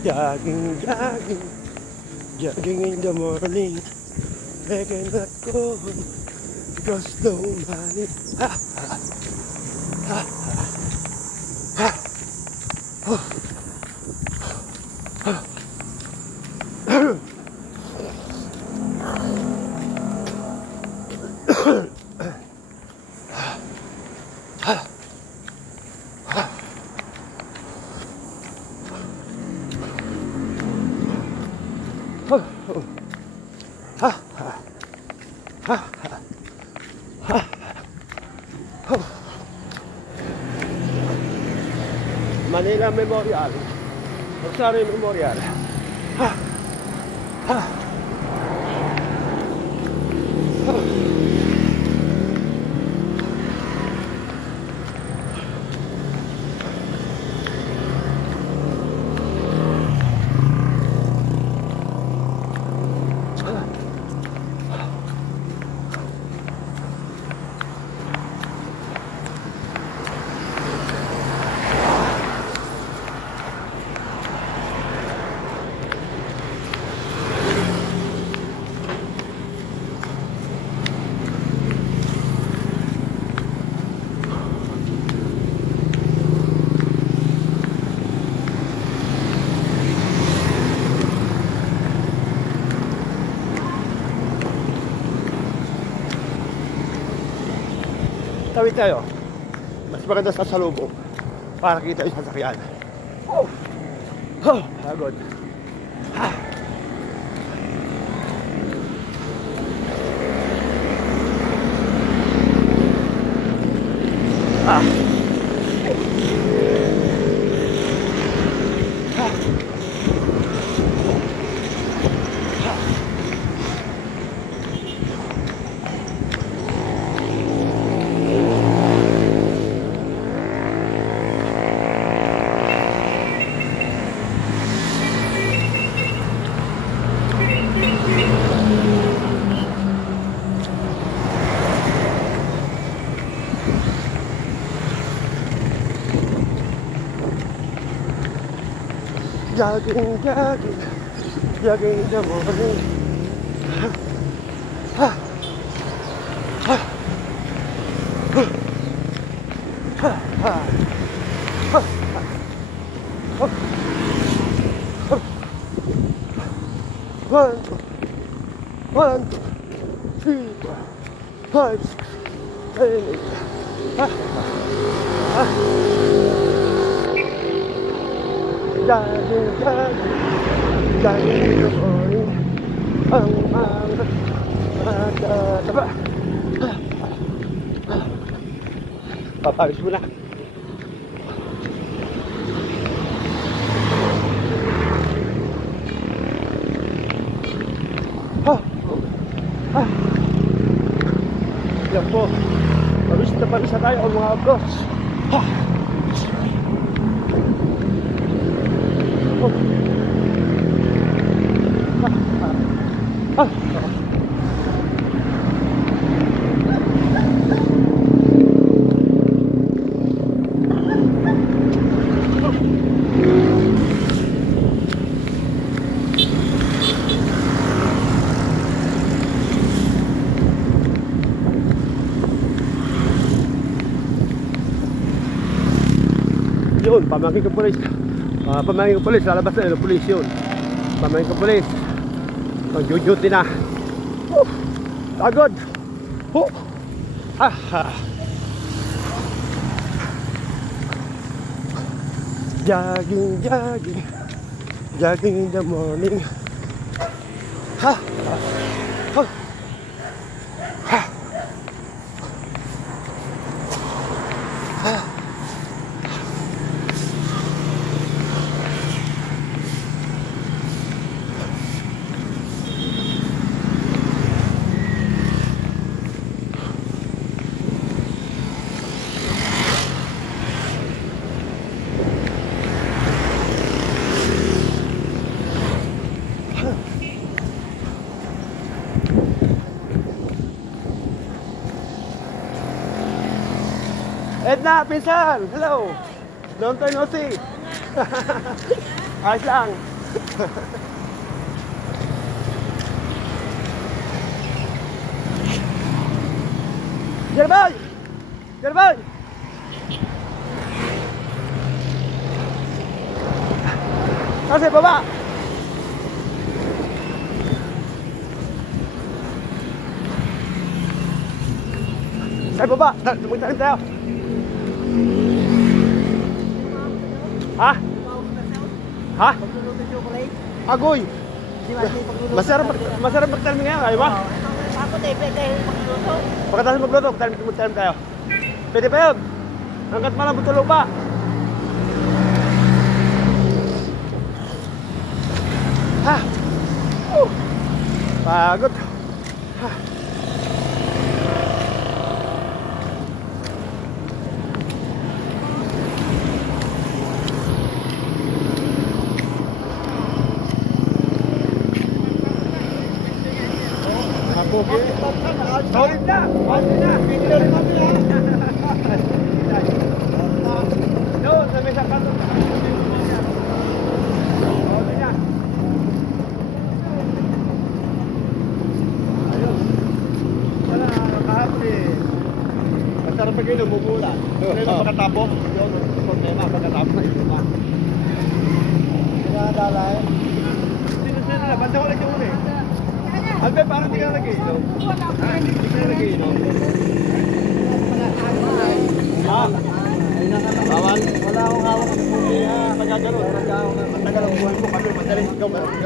Jogging, jogging, jogging in the morning. I cannot go home because no money. Ha, ha, ha, ha, ha. Oh. Manila Memorial, Rosario Memorial. Tawid tayo. Mas maganda sa salubong para kita yung sasakyan. Oh, pagod. Jogging, jogging, jogging in the morning. One, two, three, 4, 5, 6, 7, 8. Jogging, jogging, jogging in the morning. Ang taba. Papawis mo na. Yan po. Pawis na tayo mga boss. Yun, pamangkin ko pulis. Pamangkin ko pulis, lalabas na yun, pulis yun. Pamangkin ko pulis. Mag-duty na. Pagod. Jogging, jogging, jogging in the morning. Edna, pinsan! Hello! Long time no see! Ayos lang! Jerboy! Jerboy! Kasi baba! Sa baba! Magtanim tayo! Ha? Ha? Agoy! Masarap magtanim ngayon, ayaw ba? Ako tayo, pwede magluto. Pagkatapos magluto, magtanim tayo. Pwede pa yun. Hanggat malambot sa lupa. Ha! Pagod. Ha! Solid na! Solid na! Doon, sa may sapatos. Solid na. Ayun. Wala, kahapon eh. Masarap pag yun, bumula. Kaya na makatapos. Yun, problema, pagkatapos na yun. Kaya nadala eh. Sino na, banda ko lang yung uli. Albe, parang hindi ka nag-iinom. Hindi ka nag-iinom. Bawal? Wala akong hawak ng puti. Pagkagano'n, matagal ang buhay mo. Kami, madaling ikaw, matagal.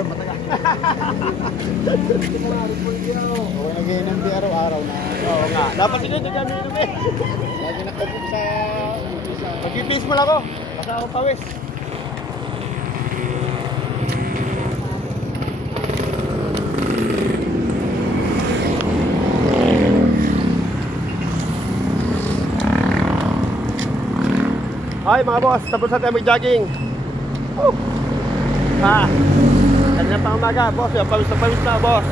Oo, nag-iinom di araw-araw na. Oo nga. Dapat hindi kami inom eh. Lagi nakapag sa umpisa. Mag-ipis mo lang ako. Basta ako pawis. Hi mga boss, tapos na tayo mag-jogging. Kanina pang umaga, boss. Pawis na, boss.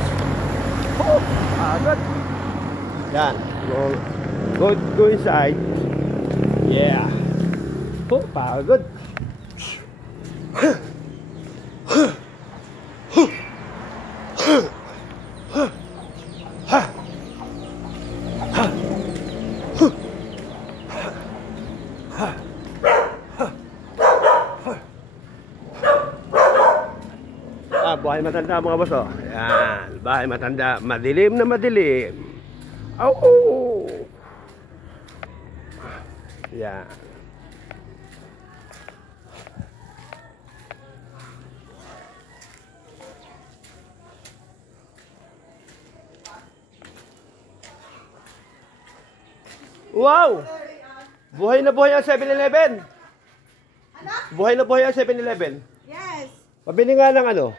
Agad. Yan. Go inside. Yeah. Pagod. Bahay matanda mga boss, oh. Yan, bahay matanda, madilim na madilim. Oh. Yan. Wow! Buhay na buhay ang 7-Eleven. Buhay na buhay ang 7-Eleven. Yes. Pabili nga ng ano?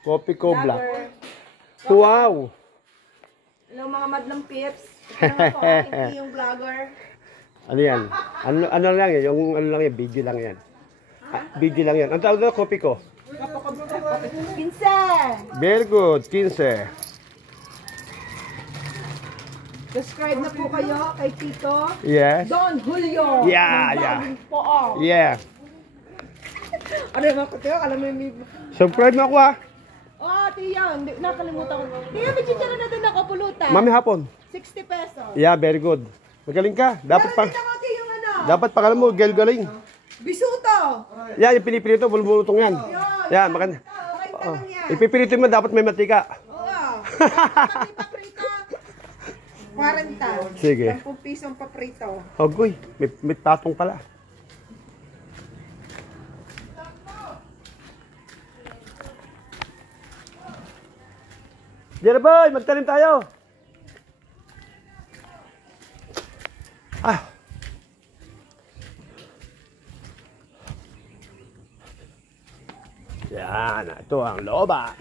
Coffee Co Black. Wow! Hello mga madlang pips. Ito na po, yung vlogger. Ano yan? Ano lang yan? Yung ano lang yan? Video lang yan. Video lang yan. Ang tawag na Coffee Co? 15. Very good. 15. Subscribe na po kayo kay Tito Yes. Don Julio. Yeah. Po. Yeah. Ano naman ko tayo? Alam mo yung... Subscribe na ako ah. Tiya, nakalimutan ko. Tiya, may chichara na doon nakapulutan. Mami hapon. 60 pesos. Yeah, very good. Magaling ka. Dapat pang... Yung ano? Dapat pangalan mo, galing. Bisuto. Yan, yung pinipirito, bulbulutong yan. Yan, maganda. Ipipirito mo, dapat may matika. Oo. Paprito. 40. Sige. 10 pisong paprito. Ogoy, may tatong pala. Jerboy, magtanim tayo. Yan, ito ang looban.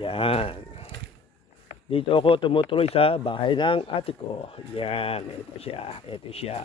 Yan. Dito ako tumutuloy sa bahay ng ate ko. Yan, ito siya.